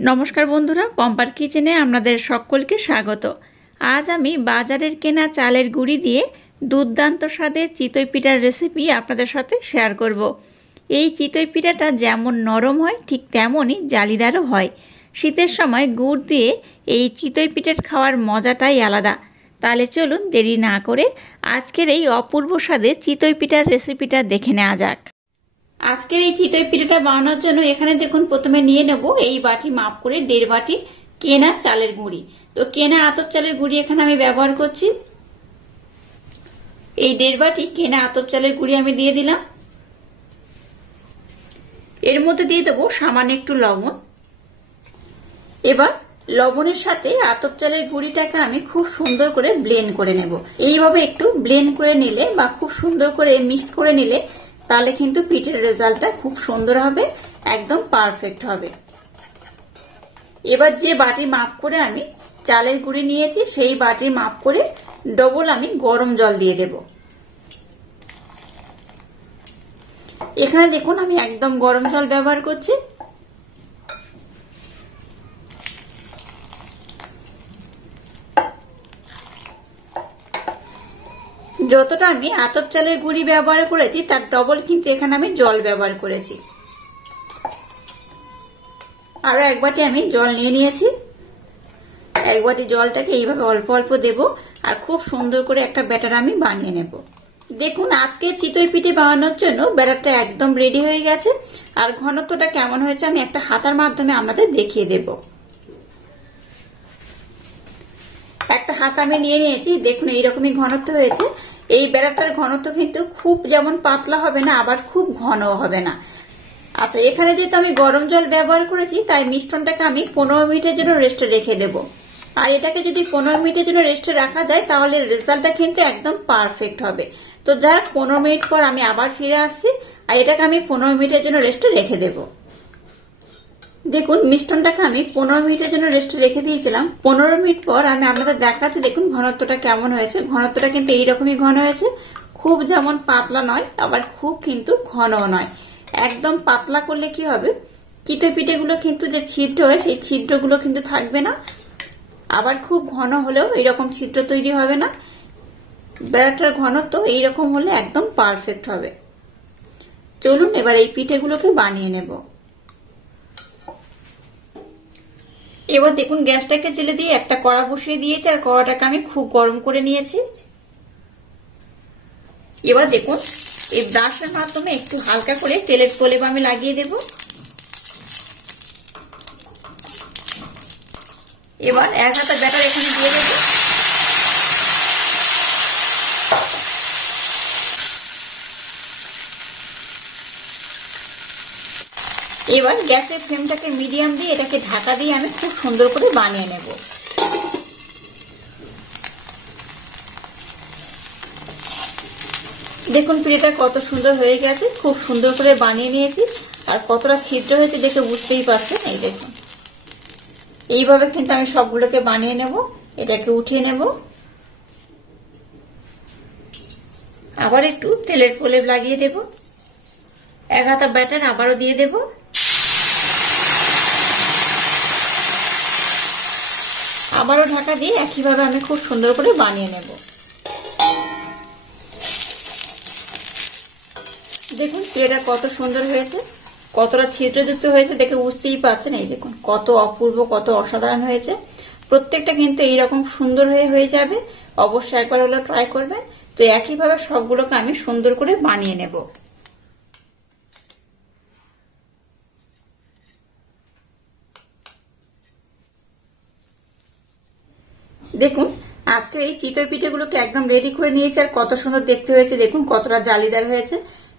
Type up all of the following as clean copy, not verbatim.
নমস্কার বন্ধুরা, পম্পার কিচেনে আপনাদের সকলকে স্বাগত। আজ আমি বাজারের কেনা চালের গুঁড়ি দিয়ে দুর্দান্ত স্বাদের চিতই পিঠার রেসিপি আপনাদের সাথে শেয়ার করব। এই চিতই পিঠাটা যেমন নরম হয় ঠিক তেমনই জালিদারও হয়। শীতের সময় গুড় দিয়ে এই চিতই পিঠা খাওয়ার মজাটাই আলাদা। তাহলে চলুন দেরি না করে আজকের এই অপূর্ব স্বাদের চিতই পিঠার রেসিপিটা দেখে নেওয়া যাক। আজকের এই চিতই পিঠাটা বানানোর জন্য এখানে দেখুন প্রথমে নিয়ে নেব এই বাটি মাপ করে 1.5 বাটি কেনা চালের গুঁড়ি। তো কেনা আতপ চালের গুঁড়ি এখানে আমি ব্যবহার করছি। এই 1.5 বাটি কেনা আতপ চালের গুঁড়ি আমি দিয়ে দিলাম। এর মধ্যে দিয়ে দেবো সামান্য একটু লবণ। এবার লবণের সাথে আতপ চালের গুঁড়িটাকে আমি খুব সুন্দর করে ব্লেন্ড করে নেব। এইভাবে একটু ব্লেন্ড করে নিলে বা খুব সুন্দর করে মিক্সড করে নিলে তাহলে কিন্তু পিঠের রেজাল্টটা খুব সুন্দর হবে, একদম পারফেক্ট হবে। এবার যে বাটির মাপ করে আমি চালের গুঁড়ি নিয়েছি সেই বাটির মাপ করে ডবল আমি গরম জল দিয়ে দেব। এখানে দেখুন আমি একদম গরম জল ব্যবহার করছি। যতটা আমি আতপ চালের গুঁড়ি ব্যবহার করেছি তার ডবল কিন্তু এখানে আমি জল ব্যবহার করেছি। আরো এক বাটি আমি জল নিয়ে নিয়েছি। এক বাটি জলটাকে এইভাবে অল্প অল্প দেব আর খুব সুন্দর করে একটা ব্যাটার আমি বানিয়ে নেব। দেখুন আজকে চিতই পিঠে বানানোর জন্য ব্যাটারটা একদম রেডি হয়ে গেছে। আর ঘনত্বটা কেমন হয়েছে আমি একটা হাতার মাধ্যমে আপনাদের দেখিয়ে দেব। একটা হাতা আমি নিয়ে নিয়েছি, দেখুন এইরকমই ঘনত্ব হয়েছে। এই ব্যাটারটার ঘনত্ব কিন্তু খুব যেমন পাতলা হবে না আবার খুব ঘনও হবে না। আচ্ছা, এখানে যেহেতু আমি গরম জল ব্যবহার করেছি তাই মিশ্রণটাকে আমি 15 মিনিটের জন্য রেস্টে রেখে দেব। আর এটাকে যদি 15 মিনিটের জন্য রেস্টে রাখা যায় তাহলে রেজাল্টটা কিন্তু একদম পারফেক্ট হবে। তো যাক 15 মিনিট পর আমি আবার ফিরে আসছি আর এটাকে আমি 15 মিনিটের জন্য রেস্টে রেখে দেব। দেখুন মিশ্রণটাকে আমি 15 মিনিটের জন্য রেস্টে রেখে দিয়েছিলাম। 15 মিনিট পর আমি আপনাদের দেখাচ্ছি, দেখুন ঘনত্বটা কেমন হয়েছে। ঘনত্বটা কিন্তু এইরকমই ঘন হয়েছে, খুব যেমন পাতলা নয় আবার খুব কিন্তু ঘনও নয়। একদম পাতলা করলে কি হবে, চিতই পিঠেগুলো কিন্তু যে ছিদ্র হয় সেই ছিদ্রগুলো কিন্তু থাকবে না, আবার খুব ঘন হলেও এইরকম ছিদ্র তৈরি হবে না। ব্যাটারটার ঘনত্ব এইরকম হলে একদম পারফেক্ট হবে। চলুন এবার এই পিঠেগুলোকে বানিয়ে নেব। এবার দেখুন গ্যাসটাকে জেলে দিয়ে একটা কড়া বসিয়ে দিয়েছি আর কড়াটাকে আমি খুব গরম করে নিয়েছি। এবার দেখুন এই ব্রাশের মাধ্যমে একটু হালকা করে তেলের প্রলেপ আমি লাগিয়ে দেব। এবার এক হাতা ব্যাটার এখানে দিয়ে দেব। এবার গ্যাসের ফ্লেমটাকে মিডিয়াম দিয়ে এটাকে ঢাকা দিয়ে আমি খুব সুন্দর করে বানিয়ে নেব। দেখুন পিঠেটা কত সুন্দর হয়ে গেছে, খুব সুন্দর করে বানিয়ে নিয়েছি। আর কতটা ছিদ্র হয়েছে দেখে বুঝতেই পারছেন। এই দেখুন এইভাবে কিন্তু আমি সবগুলোকে বানিয়ে নেব। এটাকে উঠিয়ে নেব। আবার একটু তেলের প্রলেপ লাগিয়ে দেব। এক হাতা ব্যাটার আবারও দিয়ে দেব। আবারও ঢাকা দিয়ে একইভাবে আমি খুব সুন্দর করে বানিয়ে নেব। দেখুন পিঠেটা কত সুন্দর হয়েছে, কতটা ছিদ্রযুক্ত হয়েছে দেখে বুঝতেই পারছেন। এই দেখুন কত অপূর্ব, কত অসাধারণ হয়েছে। প্রত্যেকটা কিন্তু এইরকম সুন্দর হয়ে যাবে। অবশ্যই একবার হলো ট্রাই করবেন। তো একইভাবে সবগুলোকে আমি সুন্দর করে বানিয়ে নেব। দেখুন আজকে এই চিতই পিঠেগুলোকে একদম রেডি করে নিয়েছি আর কত সুন্দর দেখতে হয়েছে। দেখুন কতটা জালিদার হয়েছে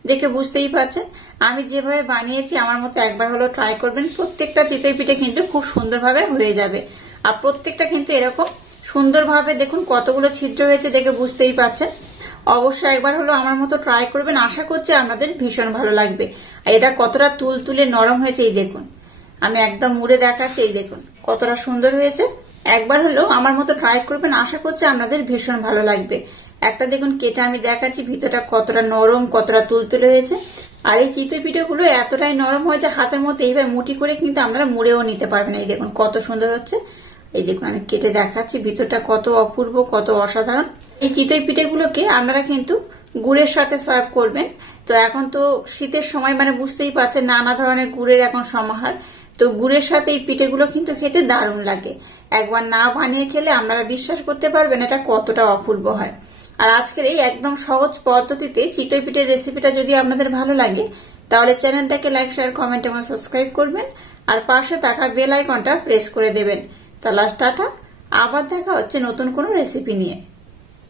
দেখে বুঝতেই পারছেন। আমি যেভাবে বানিয়েছি আমার মতো একবার হলো ট্রাই করবেন। প্রত্যেকটা চিতই পিঠে কিন্তু খুব সুন্দরভাবে হয়ে যাবে। আর প্রত্যেকটা কিন্তু এরকম সুন্দরভাবে দেখুন কতগুলো ছিদ্র হয়েছে দেখে বুঝতেই পারছেন। অবশ্যই একবার হলো আমার মতো ট্রাই করবেন। আশা করছি আপনাদের ভীষণ ভালো লাগবে। আর এটা কতটা তুলতুলে নরম হয়েছে এই দেখুন। আমি একদম মুড়ে দেখাচ্ছি, এই দেখুন কতটা সুন্দর হয়েছে। একবার হলো আমার মতো ট্রাই করবেন। আশা করছি আপনাদের ভীষণ ভালো লাগবে। একটা দেখুন কেটে আমি দেখাচ্ছি ভিতরটা কতটা নরম, কতটা তুলতুলে হয়েছে। আর এই চিতই পিঠেগুলো এতটাই নরম হয় যে হাতের মধ্যে এইভাবে মুঠি করে কিন্তু আপনারা মুড়েও নিতে পারবেন। এই দেখুন কত সুন্দর হচ্ছে। এই দেখুন আমি কেটে দেখাচ্ছি, ভিতরটা কত অপূর্ব, কত অসাধারণ। এই চিতই পিঠেগুলোকে আপনারা কিন্তু গুড়ের সাথে সার্ভ করবেন। তো এখন তো শীতের সময়, মানে বুঝতেই পারছেন নানা ধরনের গুড়ের এখন সমাহার। তো গুড়ের সাথে এই পিঠেগুলো কিন্তু খেতে দারুণ লাগে। একবার না বানিয়ে খেলে আপনারা বিশ্বাস করতে পারবেন এটা কতটা অপূর্ব হয়। আর আজকের এই একদম সহজ পদ্ধতিতে চিতই পিঠের রেসিপিটা যদি আপনাদের ভালো লাগে তাহলে চ্যানেলটাকে লাইক, শেয়ার, কমেন্ট এবং সাবস্ক্রাইব করবেন। আর পাশে থাকা বেল আইকনটা প্রেস করে দেবেন। তাহলে টাটা, আবার দেখা হচ্ছে নতুন কোনো রেসিপি নিয়ে।